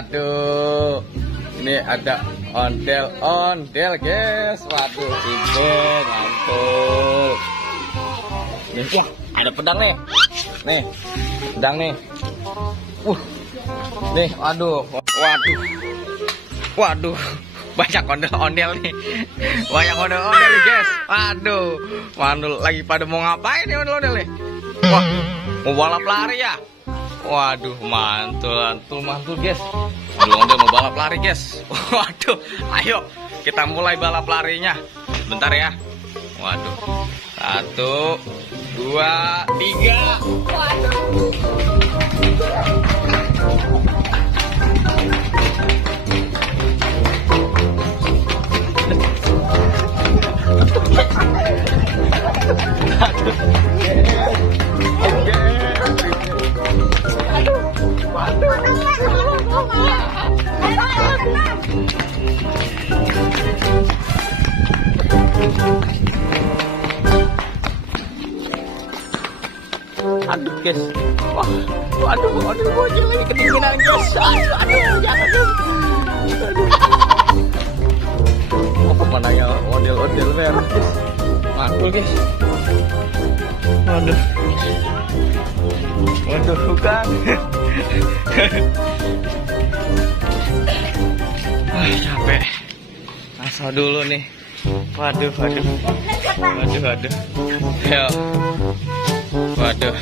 Aduh. Ini ada ondel guys. Waduh, iben, mantul. Nih, wah, ada pedang nih. Nih, pedang nih. Nih, waduh. Banyak ondel nih. Banyak ondel nih guys. Waduh, mantul lagi pada mau ngapain nih ondel nih? Wah, mau balap lari ya? Waduh, mantul guys. Ondel mau balap lari guys. Waduh, ayo kita mulai balap larinya. Bentar ya. Waduh, 1, 2, 3. Waduh. Aduh guys, waduh bocil lagi kedinginan guys. Aduh, jangan dong. Pemandangan ondel merah guys, mantul guys. Waduh, bukan. Capek. Asal dulu nih. Waduh. Yo. Waduh,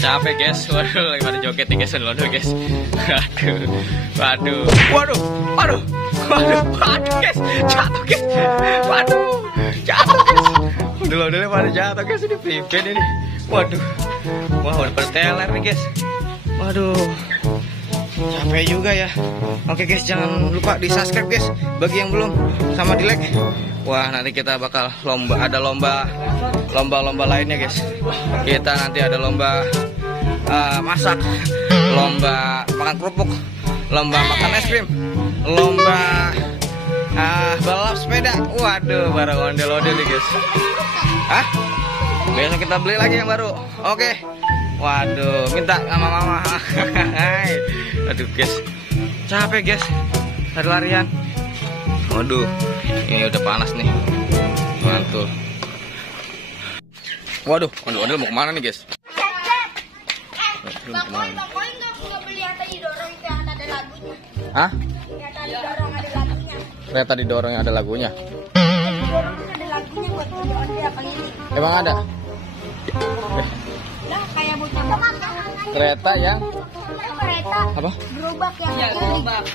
capek guys. Waduh, lagi pada joget nih guys. Waduh guys. Waduh guys, jatuh guys. Waduh, jatuh guys. Ondel-ondelnya pada jatuh guys. Ini pimpin ini. Waduh, wah udah berteler nih guys. Waduh, capek juga ya. Oke guys, jangan lupa di subscribe guys bagi yang belum, sama di like. Wah, nanti kita bakal ada lomba lainnya guys. Kita nanti ada lomba masak, lomba makan kerupuk, lomba makan es krim, lomba balap sepeda. Waduh, barang ondel-ondel nih guys. Hah? Besok kita beli lagi yang baru. Oke. Waduh, minta sama mama. Aduh guys, capek guys, lari-larian. Waduh, ini udah panas nih, mantul. Waduh, ondel-ondel mau kemana nih guys? Bang Koin nggak beli kereta didorong itu yang ada lagunya? Hah? Kereta didorong ada lagunya. Kereta didorong yang ada lagunya? Didorong ada lagunya buat ondel keliling. Emang ada? Lah kayak bocah Kereta yang kereta apa? gerobak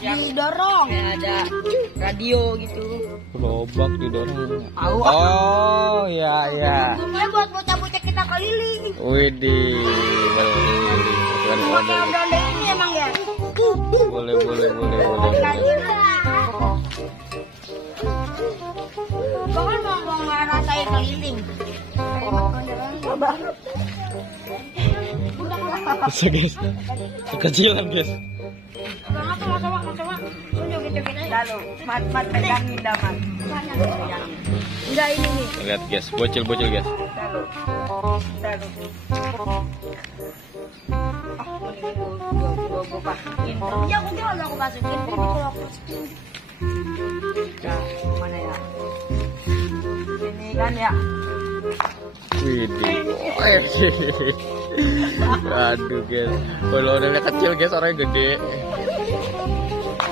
yang didorong. Kayak ada radio gitu. Gerobak didorong. Oh iya. Ya buat bocah-bocah kita keliling. Widih, Pakai ondel ini emang ya. boleh. Bahkan mau ngerasain keliling. Bisa guys, kekecilan guys. lalu mat pegangin dah mat. Enggak ini nih. Lihat guys, bocil guys. Lalu. Ya udah aku masukin Nah, mana ya? Ini kan ya. Widih. Aduh guys, kalau orangnya kecil guys, orangnya gede.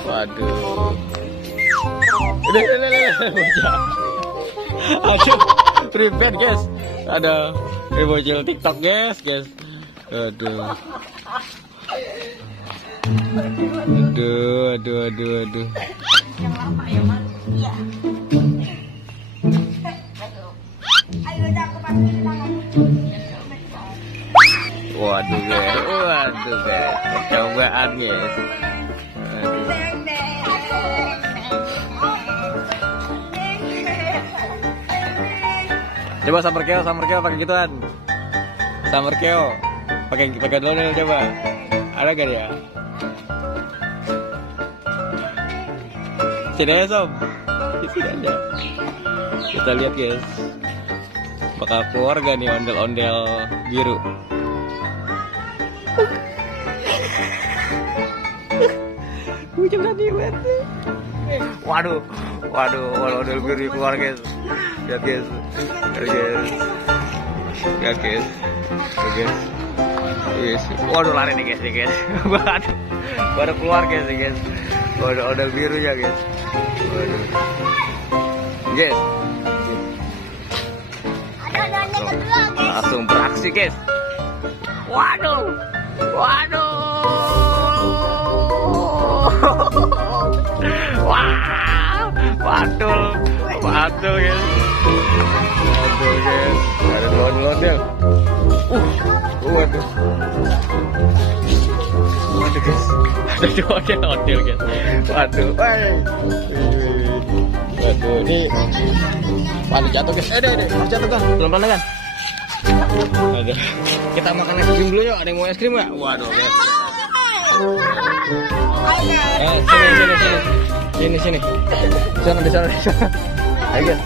Waduh. Bocah. Aduh, prepare guys. Ada bocil TikTok guys. Aduh. yang lama ya mas. Iya. Ayo udah aku masukin tangan. Waduh guys, percobaan guys. Coba summer keo pakai gituan. Summer keo pakai dulu coba. Ada gak dia? Sini ya Sob. Sini aja. Kita lihat guys. Apakah keluarga nih ondel-ondel biru? Waduh, ondel biru keluar guys. Ya guys, Yes. Waduh lari nih guys. Baru keluar guys. Waduh ondel biru ya guys. Waduh. Guys. Langsung beraksi guys. Waduh. Wah, waduh guys. Ada ondel. Waduh guys. Ada ondel guys. Waduh, ini paling jatuh guys. Harus jatuh kan? Pelan-pelan kan? Ada. Kita makan es krim dulu yuk. Ada yang mau es krim nggak? Waduh guys. Sini. Di sana. Ayo guys.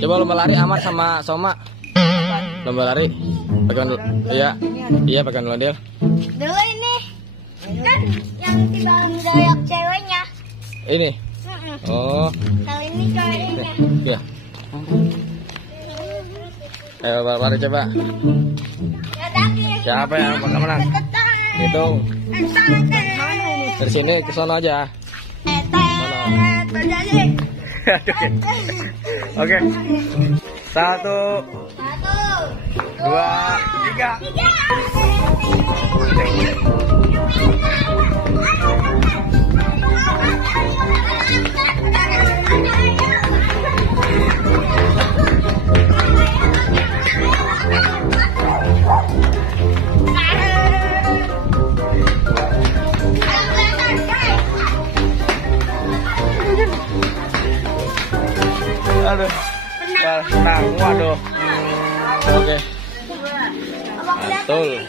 Coba lomba lari Amar sama Soma. Lomba lari. Pegang dulu. Iya pegang dulu ondel. Dulu ini kan yang dibayang ceweknya. Ini. Oh. Kalau ini ceweknya. Iya. Ayo lari coba. Siapa yang menang? Hitung. Dari sini ke sono aja. Oke. 1, 2, 3. Aduh. Menang. Waduh. Oke. Betul.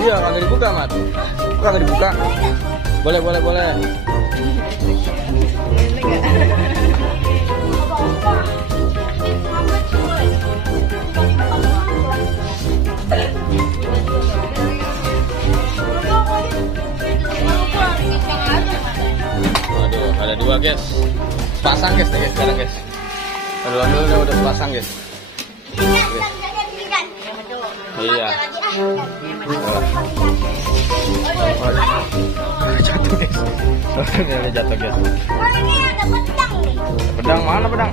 Iya, kagak dibuka, Mat. Kagak dibuka. Boleh. Waduh, ada 2 guys. Pasang guys sekarang guys. Ondel-ondelnya udah pasang guys. Iya. Jatuh guys. Ondel jatuh guys. Ini ada pedang nih. Pedang mana pedang?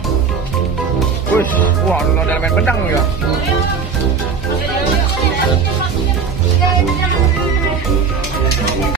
Wah, ondel main pedang ya.